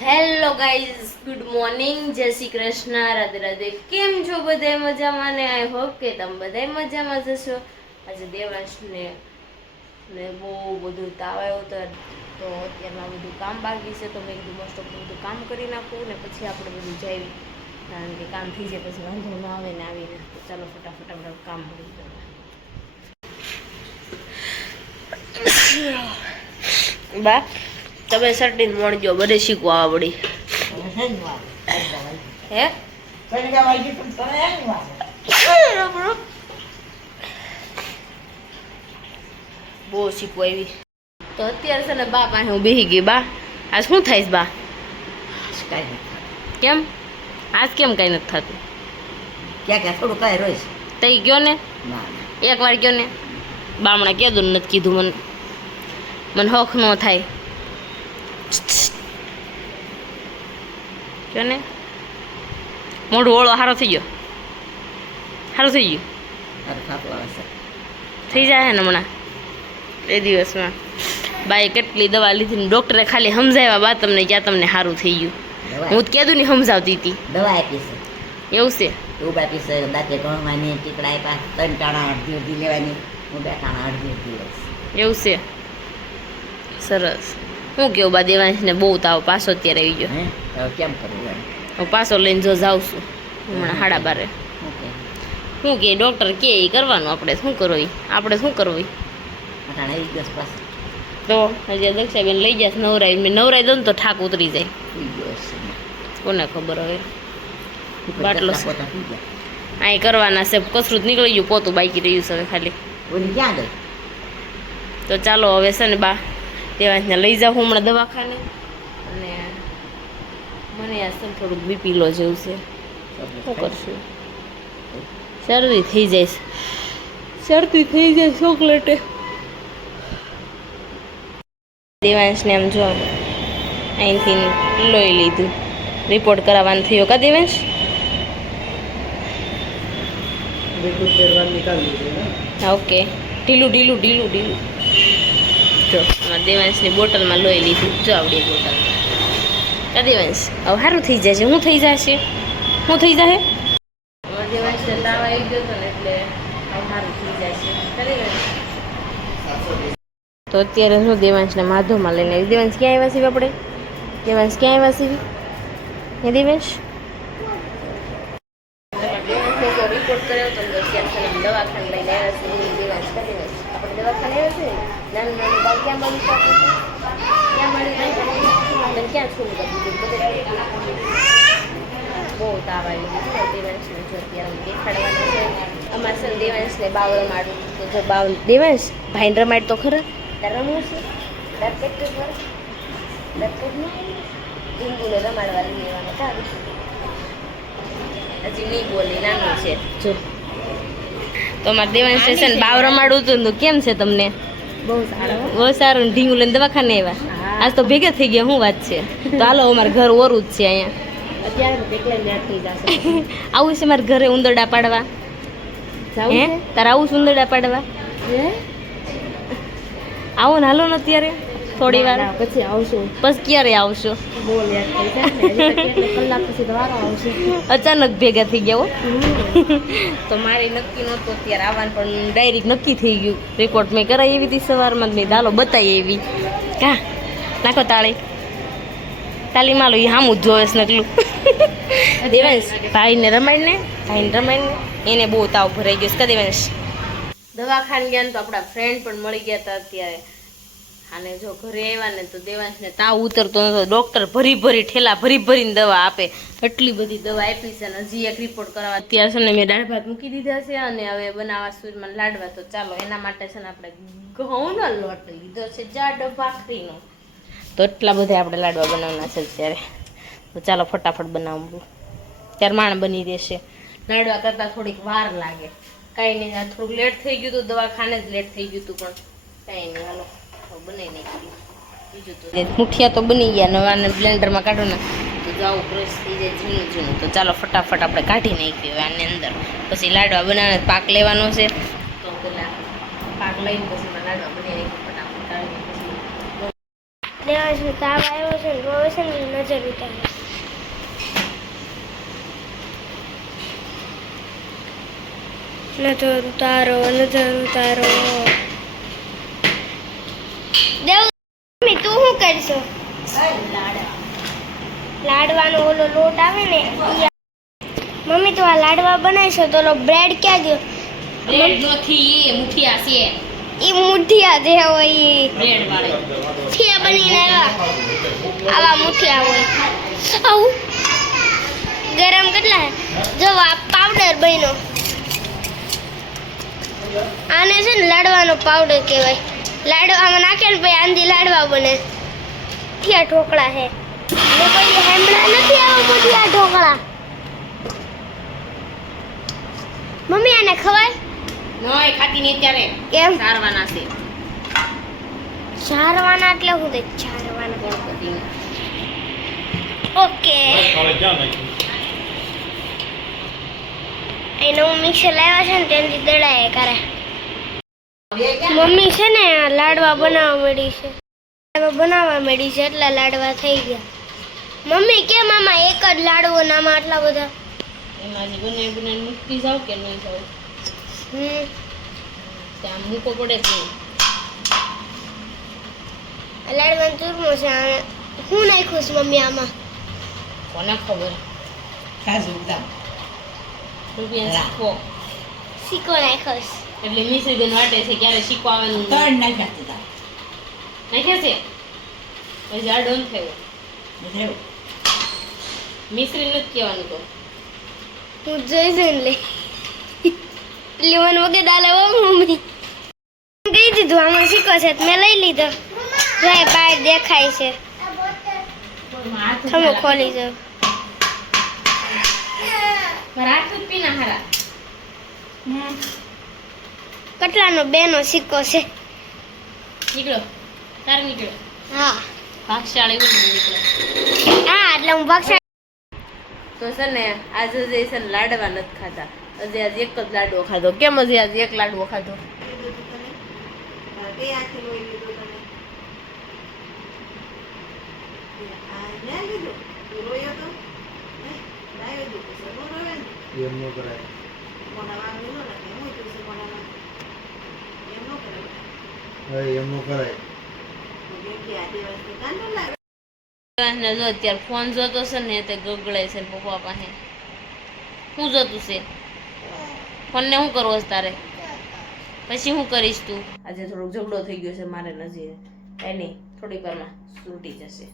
Hello guys good morning જય શ્રી કૃષ્ણ. રાધે રાધે. કેમ છો બધાય મજામાં ને? આઈ હોપ કે તમે બધાય મજામાં જશો આજે દેવાંશને ને બહુ બધું તાવ આવ્યો હતો તો અત્યારમાં બધું કામ બાકી છે. તો મેં કીધું મોસ્ટ ઓફ બધું કામ કરી નાખું ને પછી આપણે બધું જઈએ. કારણ કે કામ થઈ જાય પછી વાંધો ન આવે ને આવીને. તો ચાલો ફટાફટ આપણે કામ કરી દઈએ બા તમે સર્ટીન મોણજો બધે શીખવા આવડી હે? બહુ શીખવા આવી. તો અત્યારે છે ને બા પાસે હું બેસી ગઈ બા. આ શું થાય છે બા? કેમ? આજ કેમ કઈ નથી થતું? ક્યાં ક્યાં થોડું કાંઈ રોઈશ તઈ ગયો ને? એક વાર ગયો ને? બામણા કીધું ને નથી કીધું મને. મને હોખ ન થાય. ને મોઢું ઓળો સારો થઈ ગયો. સારું થઈ ગયું. થઈ જાય ને હમણાં? એ દિવસમાં. બાઈ કેટલી દવા લીધી ને ડૉક્ટરે ખાલી સમજાવ્યા બા તમને ક્યાં તમને સારું થઈ ગયું. હું તો કેદું ને સમજાવતી હતી. દવા આપી છે. એવું છે? ટ્યુબ આપી છે. દાંતે ગણવાની ટીકડા આપ્યા. ત્રણ ટાણા અડધી અડધી લેવાની. હું બે ટાણા અડધી અડધી એવું છે? સરસ. હું કેવું બા દેવાંશને બહુ તાવ પાછો અત્યારે આવી ગયો. કેમ કરવું એમ હું પાછો લઈને જો જાઉં છું હમણાં હાડા બારે. શું કે ડૉક્ટર કે એ કરવાનું આપણે શું કરવું ઈ? આપણે શું કરવું તો હજી દક્ષાબેન લઈ જશે નવરાઈ. મેં નવરાઈ દઉં તો ઠાક ઉતરી જાય. કોને ખબર હવે? બાટલો અહીં કરવાના છે. કસરત નીકળી ગયું પોતું બાકી રહ્યું છે હવે ખાલી. તો ચાલો હવે છે ને બા દેવાંશને લઈ જાઉં હમણાં દવાખાને. અને મને આ સમ થોડુંક બીપી લો જેવું છે. શું કરશું? શરદી થઈ જાય શરદી થઈ જાય ચોકલેટે દેવાંશને આમ જો અહીંથી લઈ લીધું. રિપોર્ટ કરાવવાનું થયો કા દેવાંશ? ઓકે ઢીલું ઢીલું ઢીલું ઢીલું. દેવાંશની બોટલમાં લોહી લીધું. જો આવડી બોટલ. કા દેવાંશ હવે સારું થઈ જશે. શું થઈ જશે? શું થઈ જશે? દેવાંશને તાવ આવી ગયો હતો ને એટલે સારું થઈ જશે. તો અત્યારે શું દેવાંશને માધોમાં લઈને દેવાંશ ક્યાં આવ્યા છીએ આપણે? દેવાંશ ક્યાં આવ્યા છીએ હે દેવાંશ રિપોર્ટ કર્યો તો અત્યારે દવાખાને લઈને આવ્યા આપણે દવાખાને આવ્યા છે નાનું નાનું બાળ ક્યાં મળી શકે ક્યાં મળી આપણે ક્યાં છોડી દીધું બહુ તાવ આવી દેવાંશને જો અત્યારે દેખાડવાનું છે. અમારે દેવાંશને બાવળ મારું. તો જો બાવળ, દેવાંશ ભાઈને રમાડ તો ખરા. તારે રમવું છે? દાંત કટ પર? દાંત લઈ લેવાના તારું હજી નહીં બોલી, નાનું છે. જો. તો અમારે દેવાન સ્ટેશન બાવ રમાડવું હતું તો કેમ છે તમને? બહુ સારું. બહુ સારું ઢીંગું લઈને દવાખાને આવ્યા. આજ તો ભેગા થઈ ગયા શું વાત છે? તો હાલો અમારે ઘર ઓરું જ છે અહીંયા. આવું છે મારે ઘરે ઉંદરડા પાડવા. હે? તારે આવું છે ઉંદરડા પાડવા? આવો ને હાલો ને અત્યારે. થોડી વાર. પછી આવશું. બસ ક્યારે આવશો? કલાક પછી આવશે. અચાનક ભેગા થઈ ગયા તો મારે નક્કી નહોતું અત્યારે આવવાનું પણ ડાયરેક્ટ નક્કી થઈ ગયું. રિપોર્ટ મેં કરાવી એવી હતી સવારમાં જ મેં દાલો બતાવી એવી કા? નાખો તાળી. તાલી માલો એ હામું જોવેશ નકલું. દેવાંશ ભાઈને રમાડીને ભાઈને રમાડીને એને બહુ તાવ ભરાઈ ગયો છે. કા દવાખાને ગયા ને તો આપણા ફ્રેન્ડ પણ મળી ગયા હતા અત્યારે. અને જો ઘરે આવ્યા ને તો દેવાંશને તાવ ઉતરતો નતો. ડોક્ટર ભરી ભરી ઠેલા ભરી ભરીને દવા આપે. એટલી બધી દવા આપી છે અને હજી એક રિપોર્ટ કરાવવા. ત્યાં છે ને મેં દાળ ભાત મૂકી દીધા છે અને હવે બનાવવા સૂરમાં લાડવા. તો ચાલો, એના માટે છે ને આપણે ઘઉંનો લોટ લીધો છે, જાડો ભાખરીનો. તો એટલા બધા આપણે લાડવા બનાવવાના છે અત્યારે. તો ચાલો, ફટાફટ બનાવવું ત્યારે માણ બની દેશે લાડવા કરતાં થોડીક વાર લાગે. કાંઈ નહીં થોડુંક લેટ થઈ ગયું હતું, દવાખાને જ લેટ થઈ ગયું હતું પણ કાંઈ નહીં બનાવી નાખી બીજું તો મુઠિયા તો બની ગયા નવાને બ્લેન્ડરમાં કાઢો ને તો જાવ ક્રશ થઈ જાય ઝીણું ઝીણું. તો ચાલો ફટાફટ આપણે કાઢી નાખીએ હવે આની અંદર. પછી લાડવા બનાવવાનો પાક લેવાનો છે. તો પેલા પાક લઈને પછી લાડવા બની નાખીએ ફટાફટ કાઢી પછી. દેવાંશને તાવ આવ્યો છે રોવે છે ને નજર ઉતારે. નજર ઉતારો નજર ઉતારો દેવ મમ્મી તું શું કરશો? લાડવાનો ઓલો લોટ આવે ને મમ્મી તું આ લાડવા બનાવશો તો ઓલો બ્રેડ ક્યાં ગયો? બ્રેડ નથી એ મુઠિયા છે. એ મુઠિયા જે હોય બ્રેડ વાળે. મુઠિયા બનીને આવ્યા આવા મુઠિયા હોય. આવું. ગરમ કેટલા? જો આ પાવડર બન્યો. આને છે ને લાડવાનો પાવડર કહેવાય. લાડવામાં નાખે ને પછી આંધી લાડવા બને. મુઠિયા ઢોકળા છે મેં કોઈ હેમડા નથી આવા આ ઢોકળા. મમ્મી આને ખવાય? નોય ખાતી નહીં અત્યારે. કેમ? સારવાના છે. ચારવાના એટલે હું તે ચારવાના ગણપતિને ઓકે. એનો મિક્સર લાવ્યા છે ને તેની દળાય કરે મમ્મી છે ને આ લાડવા બનાવવા મળી છે. લાડવા બનાવવા મળી છે એટલા લાડવા થઈ ગયા. મમ્મી કેમ આમાં એક જ લાડવો નામાં આટલા બધા? એમાં બનાવી બનાવી મૂકતી જાવ કે નહીં જાવ હમ. ત્યાં મૂકો પડે આ લાડવાનો ચૂરમો છે આ હું નાખ્યું છે મમ્મી આમાં? કોને ખબર? કાજુ બદામ રૂપિયા. શીખવો. સિક્કો નાખ્યો છે. એટલે મિશ્રી બેન વાટે છે ક્યારે શીખવા આવવાનું ત્રણ નાખ્યા હતા નાખ્યા છે? પછી આ ડોન થયો. મિશ્રી નથી કહેવાનું તો. હું જોઈ જઈને લે. એટલે વગર ડાલે મમ્મી. કહી દીધું? આમાં શીખો છે? મેં લઈ લીધો. જાય બહાર દેખાય છે. તમે ખોલી જાઓ મારા હાથ પીના હારા. કેટલાનો બેનો સિક્કો છે. નીકળો. તારે નીકળો. હા. ભાગશાળી નીકળો. હા એટલે હું ભાગશાળી તો છે ને આજે જે છે ને લાડવા નથી ખાતા હજી આજે એક જ લાડવો ખાધો. કેમ હજી આજે એક લાડવો ખાધો? એમ ન હું હવે એમ ફોન જોતો છે ને, તે ગગડાય છે પપ્પા પાસે. શું જોતું છે? ફોનને શું કરવો તારે? પછી શું કરીશ તું? આજે થોડોક ઝઘડો થઈ ગયો છે મારે નજીક. એની થોડી વારમાં છૂટી જશે.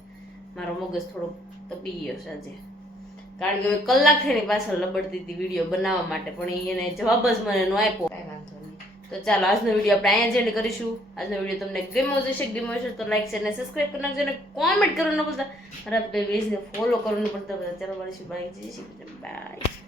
મારો મગજ થોડોક તપી ગયો છે આજે. કારણ કે કલાક થઈને પાછળ લબડતી હતી વીડિયો બનાવવા માટે, પણ એને જવાબ જ મને નો આપ્યો. કાંઈ વાંધો નહીં તો ચાલો, આજનો વીડિયો આપણે અહીંયા જ કરીશું. આજનો વીડિયો તમને ગમ્યો જશે ગમ્યો હશે તો લાઈક શેર અને સબસ્ક્રાઈબ કરી નાખજો અને કોમેન્ટ કરવાનું ન ભૂલતા. મારા પેજને ફોલો કરવાનું પણ બધા ચાલો મળીશું બાય જય શ્રી બાય